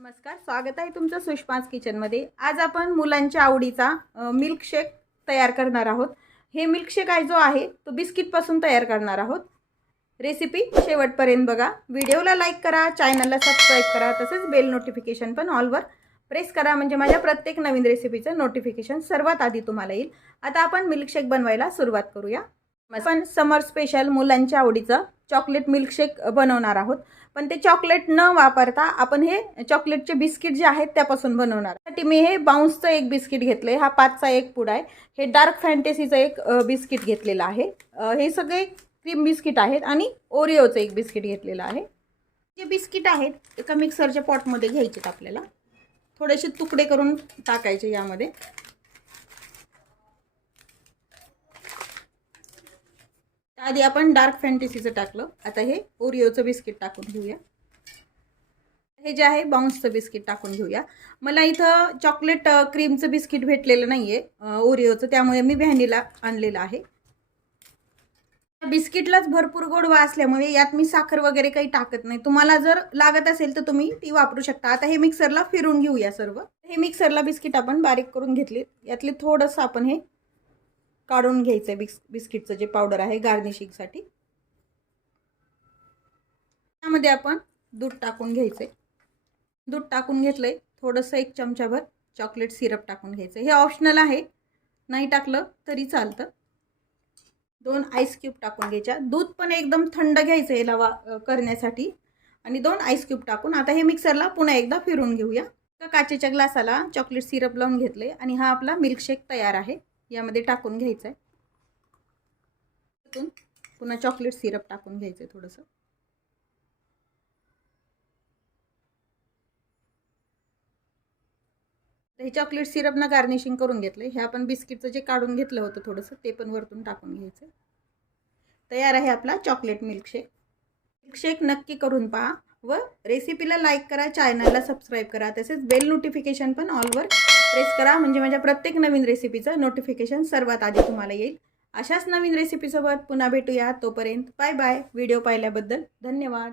नमस्कार, स्वागत आहे तुमचं सुषमाज किचनमध्ये। आज आपण मुलांच्या आवडीचा मिल्कशेक तयार करणार आहोत। हे मिल्कशेक जो आहे तो बिस्किट पासून तयार करणार आहोत। रेसिपी शेवटपर्यंत बघा। व्हिडिओला लाईक करा, चॅनलला सबस्क्राइब करा, तसेच बेल नोटिफिकेशन पण ऑलवर प्रेस करा, म्हणजे माझ्या प्रत्येक नवीन रेसिपीचं नोटिफिकेशन सर्वात आधी तुम्हाला येईल। आता आपण मिल्कशेक बनवायला सुरुवात करूया। आपण समर स्पेशल मुलांच्या आवडीचा चॉकलेट मिल्कशेक बनवणार आहोत, पण ते चॉकलेट न वापरता आपण हे चॉकलेटचे बिस्किट जे आहेत त्यापासून बनवणार। त्यासाठी मी हे बाउन्सचं एक बिस्किट घेतले, हा 5चा एक पुडा आहे। हे डार्क फॅन्टेसीचं एक बिस्किट घेतलेलं आहे। हे सगळे क्रीम बिस्किट आहेत आणि ओरिओचं एक बिस्किट घेतलेलं आहे। जे बिस्किट आहेत एका मिक्सरच्या पॉटमध्ये घ्यायचे, आपल्याला थोडेसे तुकडे करून टाकायचे यामध्ये। आधी आपण डार्क फॅन्टेसीचं टाकलं, आता हे ओरिओचं बिस्किट टाकून घेऊया। हे जे आहे बाउन्सचं बिस्किट टाकून घेऊया। मला इथं चॉकलेट क्रीमचं बिस्किट भेटलेलं नाहीये ओरिओचं, त्यामुळे मी व्हॅनिला आणलेलं आहे। बिस्किटलाच भरपूर गोडवा असल्यामुळे यात मी साखर वगैरे काही टाकत नाही। तुम्हाला जर लागत असेल तर तुम्ही ती वापरू शकता। आता हे मिक्सरला फिरून घेऊया सर्व। हे मिक्सरला बिस्किट आपण बारीक करून घेतले, यातले थोडंसं आपण हे काढून घ्यायचं बिस्किटचं जे पावडर आहे गार्निशिंगसाठी। त्यामध्ये आपण दूध टाकून घ्यायचे। दूध टाकून घेतलंय, थोडंसं 1 चमचाभर चॉकलेट सिरप टाकून घ्यायचं। हे ऑप्शनल आहे, नाही टाकलं तरी चालतं। 2 आईस क्यूब टाकून घ्यायच्या। दूध पण एकदम थंड घ्यायचं याला करण्यासाठी, आणि 2 आईस क्यूब टाकून आता हे मिक्सरला पुन्हा एकदा फिरून घेऊया। काचेच्या ग्लासाला चॉकलेट सिरप लावून घेतले आणि हा आपला मिल्कशेक तयार आहे, यामध्ये टाकून घ्यायचा आहे। पुन्हा चॉकलेट सिरप टाकून घ्यायचं थोडंसं। हे चॉकलेट सिरपनं गार्निशिंग करून घेतले। हे आपण बिस्किटचं जे काढून घेतलं होतं थोडंसं, ते पण वरतून टाकून घ्यायचं। तयार आहे आपला चॉकलेट मिल्कशेक। मिल्कशेक नक्की करून पहा व रेसिपीला लाईक करा, चॅनलला सबस्क्राइब करा, तसेच बेल नोटिफिकेशन पण ऑलवर प्रेस करा, म्हणजे माझ्या प्रत्येक नवीन रेसिपीचं नोटिफिकेशन सर्वात आधी तुम्हाला येईल। अशाच नवीन रेसिपीसोबत पुन्हा भेटूया, तोपर्यंत बाय बाय। व्हिडिओ पाहिल्याबद्दल धन्यवाद।